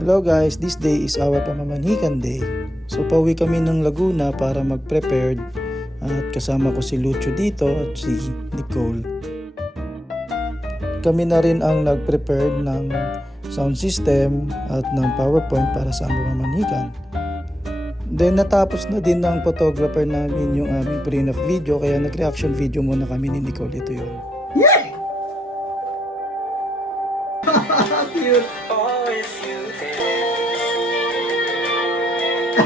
Hello guys, this day is our pamamanhikan day. So pauwi kami ng Laguna para mag-prepared at kasama ko si Lucho dito at si Nicole. Kami na rin ang nag-prepared ng sound system at ng PowerPoint para sa aming pamamanhikan. Then natapos na din ng photographer namin yung aming pre-enough video kaya nag-reaction video muna kami ni Nicole. Ito yun. Yeah! Cute!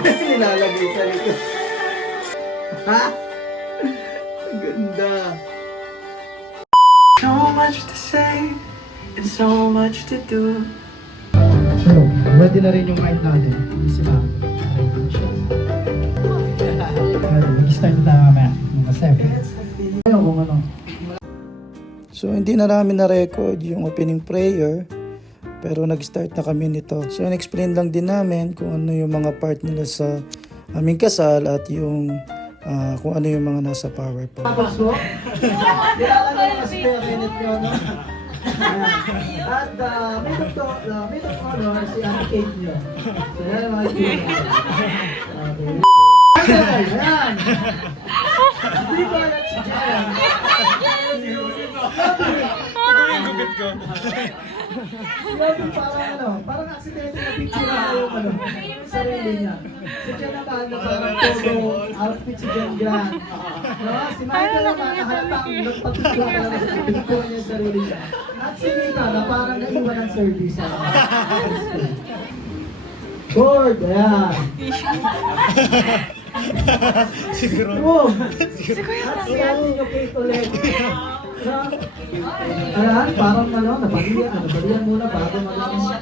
Nilalagay sa likod. Ha? Ang ganda. So much to say and so much to do. So, ready na rin yung mic natin. Sila. Mag-start na mamaya. Mga 7. Ayaw kung ano. So hindi na namin na-record yung opening prayer pero nag-start na kami nito. So in-explain lang din namin kung ano yung mga part nila sa aming kasal at yung kung ano yung mga nasa PowerPoint. Tapos mo? Kilala nyo yung kasi kaya minute nyo, no? At maid of honor, si Ate Kate nyo. So yan mga kaibigan. Okay. Ayan! Hindi ba yan si Jen? Grabe, parang aksidente na picture na yung sarili niya. Si Jen naman na parang photo outfit si Jen Gran. No? Si Michael naman na halatang nagpatutula na sa picture niya yung sarili niya. At si Mika na parang naiwan ng service. Board, ayan. Siguro. Boom! At si Ate nyo Kate ulit. Ayan, parang nabalian muna bago mag-ano.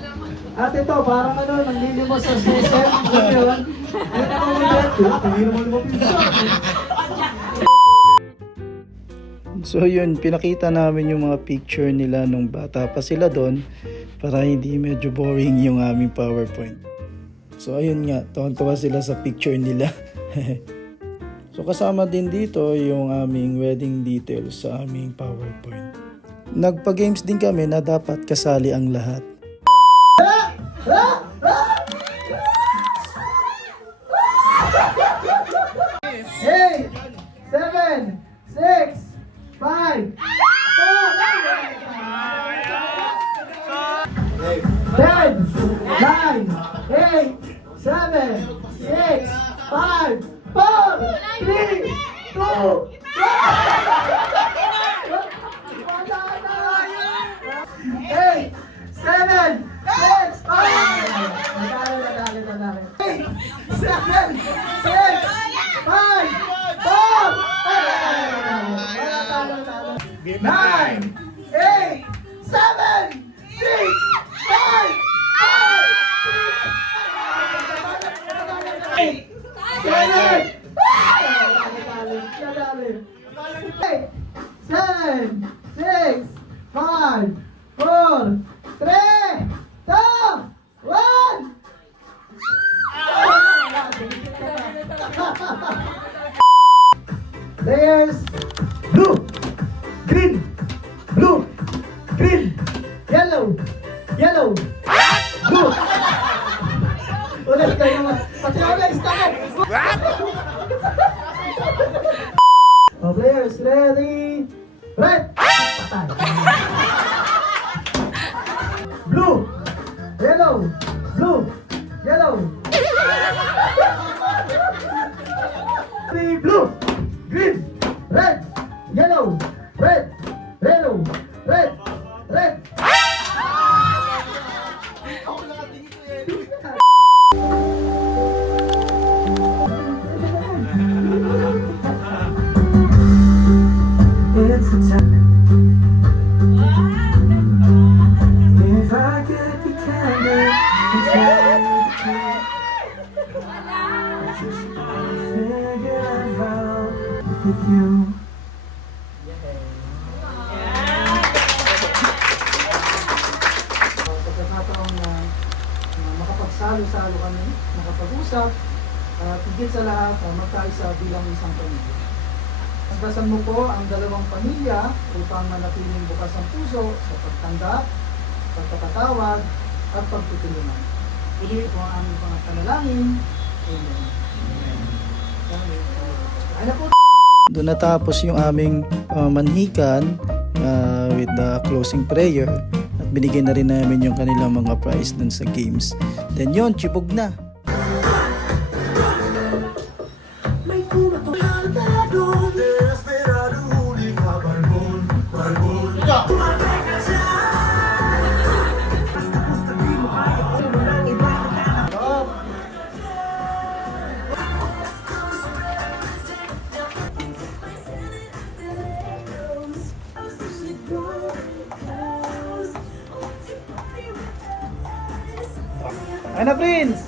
At ito, parang nanglilimo sa system. Alam yun? Ayan ako ulit. Hindi naman lumapisa. So yun, pinakita namin yung mga picture nila nung bata pa sila doon para hindi medyo boring yung aming PowerPoint. So ayun nga, tuwan-tuwa sila sa picture nila. So kasama din dito yung aming wedding details sa aming PowerPoint. Nagpa-games din kami na dapat kasali ang lahat. Hey! 7, 6, 5, 10, 9, 8, 7, 6, 5, 4, 3, 2, 8, 7, 6, 5, 9, 8, 7, 6, 5, 8, 7, 7, 6, 5, 4, 3, 2, 1. There's blue, green, blue, green, yellow, yellow, blue. Ulit kayo naman. Pati ako guys, stop! Oh, players, ready? Red! Blue, yellow, blue, yellow. Blue, green, red, yellow, red, yellow, red, red. It's the time. If I get the candle and tell you the truth, I just wanna figure it out with you. Pagkakataon na makapagsalo-salo kami, makapag-usap, at higit sa lahat, magkaisa bilang isang pamilya. Dasal mo po ang dalawang pamilya upang manatiling bukas ang puso sa pagtanggap, pagpapatawad, at pagtutulungan. Pili po ang aming mga panalangin. Amen. Ano po? Doon natapos yung aming manhikan with the closing prayer at binigyan na rin namin yung kanilang mga prize dun sa games. Then yun, chibog na. Ano, Prince?